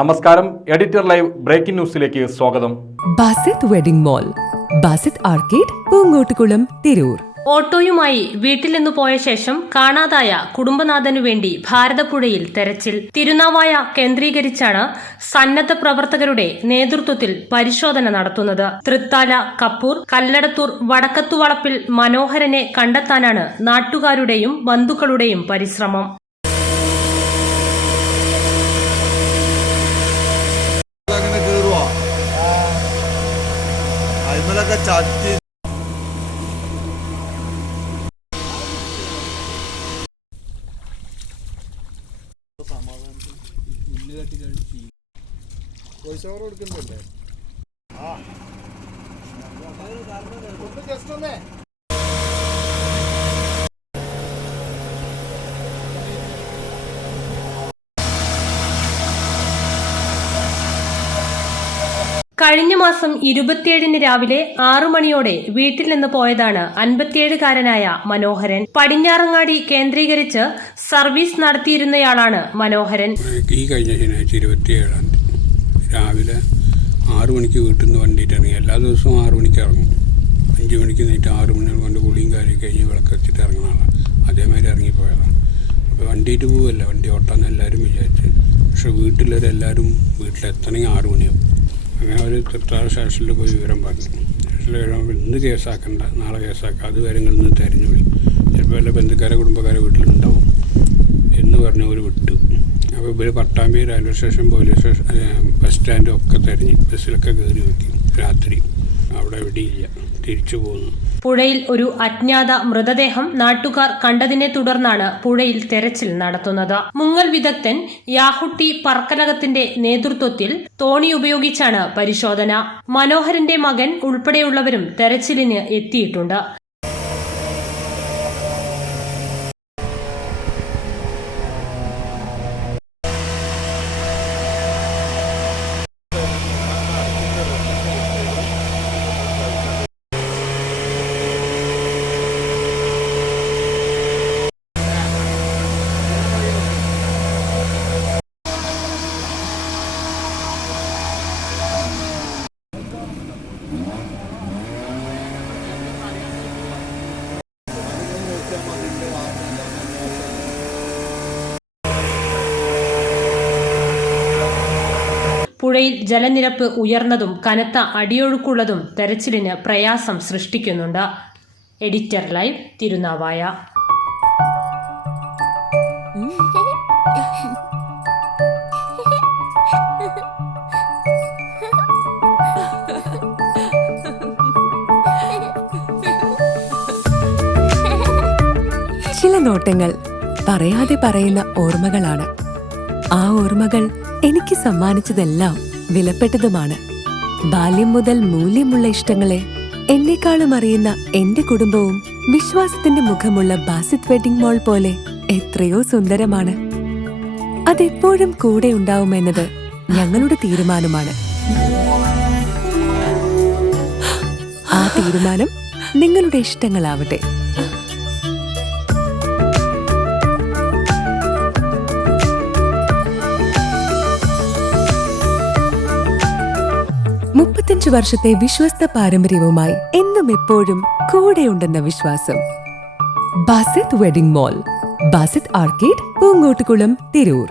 നമസ്കാരം. Editor live breaking ന്യൂസിലേക്ക് സ്വാഗതം. Basith wedding mall, Basith arcade, Poongottukulam, Tirur. ഓട്ടോയുമായി വീട്ടിൽ നിന്ന് പോയ ശേഷം കാണാതായ കുടുംബനാഥനു വേണ്ടി ഭാരതപ്പുഴയിൽ തെരച്ചിൽ. തിരുനാവായ കേന്ദ്രീകരിച്ചാണ് സന്നദ്ധ പ്രവർത്തകരുടെ നേതൃത്വത്തിൽ പരിശോധന നടത്തുന്നത്. തൃത്താല, കപ്പൂർ, കല്ലടത്തൂർ, വടക്കത്തുവളപ്പിൽ മനോഹരനെ കണ്ടെത്താനാണ് നാട്ടുകാരുടെയും ബന്ധുക്കളുടെയും പരിശ്രമം. കഴിഞ്ഞ മാസം 27 രാവിലെ 6 മണിയോടെ വീട്ടിൽ നിന്ന് പോയതാണ് 57-കാരനായ മനോഹരൻ. പടിഞ്ഞാറങ്ങാടി കേന്ദ്രീകരിച്ച് സർവീസ് നടത്തിയിരുന്നയാളാണ് മനോഹരൻ. ഈ കഴിഞ്ഞ ശനിയാഴ്ച 27-ാം തീയതി രാവിലെ 6 മണിക്ക് വീട്ടിൽ നിന്ന് വണ്ടിയിട്ട് ഇറങ്ങി. എല്ലാ ദിവസവും 6 മണിക്ക് ഇറങ്ങും. 5 മണിക്ക് നീട്ട് 6 മണി കൊണ്ട് കുളിയും കാര്യം കഴിഞ്ഞ് വിളക്കത്തിട്ട് ഇറങ്ങുന്ന ആളാണ്. അതേമാതിരി ഇറങ്ങിപ്പോയതാണ്. അപ്പോൾ വണ്ടിയിട്ട് പോവല്ല, വണ്ടി ഓട്ടാന്ന് എല്ലാവരും വിചാരിച്ച്. പക്ഷെ വീട്ടിലെല്ലാവരും വീട്ടിലെത്തണമെങ്കിൽ 6 മണിയാവും. അങ്ങനെ ഒരു തൃത്താല സ്റ്റേഷനിൽ പോയി വിവരം പറഞ്ഞു. സ്റ്റേഷനിൽ വിവരം ഇന്ന് കേസാക്കണ്ട, നാളെ കേസാക്കാം, അതുവരെ നിന്ന് തിരഞ്ഞു വിളി, ചിലപ്പോൾ എല്ലാ ബന്ധുക്കാരെ കുടുംബക്കാരെ വീട്ടിലുണ്ടാവും എന്ന് പറഞ്ഞ് അവർ വിട്ടു. അപ്പോൾ ഇവർ Pattambi railway station, police station, bus സ്റ്റാൻഡും ഒക്കെ തിരഞ്ഞ് ബസ്സിലൊക്കെ കയറി നോക്കി. രാത്രി അവിടെ എവിടെയില്ല, തിരിച്ചു പോകുന്നു. പുഴയിൽ ഒരു അജ്ഞാത മൃതദേഹം നാട്ടുകാർ കണ്ടതിനെ തുടർന്നാണ് പുഴയിൽ തെരച്ചിൽ നടത്തുന്നത്. മുങ്ങൽ വിദഗ്ധൻ യാഹുട്ടി പറക്കലകത്തിന്റെ നേതൃത്വത്തിൽ തോണി ഉപയോഗിച്ചാണ് പരിശോധന. മനോഹരന്റെ മകൻ ഉൾപ്പെടെയുള്ളവരും തെരച്ചിലിന് എത്തിയിട്ടുണ്ട്. പുഴയിൽ ജലനിരപ്പ് ഉയർന്നതും കനത്ത അടിയൊഴുക്കുള്ളതും തെരച്ചിലിന് പ്രയാസം സൃഷ്ടിക്കുന്നുണ്ട്. Editor live, Thirunavaya. ചില നോട്ടങ്ങൾ പറയാതെ പറയുന്ന ഓർമ്മകളാണ്. ആ ഓർമ്മകൾ എനിക്ക് സമ്മാനിച്ചതെല്ലാം വിലപ്പെട്ടതുമാണ്. ബാല്യം മുതൽ മൂല്യമുള്ള ഇഷ്ടങ്ങളെ എന്നെക്കാളും അറിയുന്ന എന്റെ കുടുംബവും വിശ്വാസത്തിന്റെ മുഖമുള്ള ബാസിത് വെഡിംഗ് മോൾ പോലെ എത്രയോ സുന്ദരമാണ്. അതെപ്പോഴും കൂടെ ഉണ്ടാവുമെന്നത് ഞങ്ങളുടെ തീരുമാനമാണ്. ആ തീരുമാനം നിങ്ങളുടെ ഇഷ്ടങ്ങളാവട്ടെ. വർഷത്തെ വിശ്വസ്ത പാരമ്പര്യവുമായി എന്നും എപ്പോഴും കൂടെയുണ്ടെന്ന വിശ്വാസം. Basith wedding mall, Basith arcade, Poongottukulam, Tirur.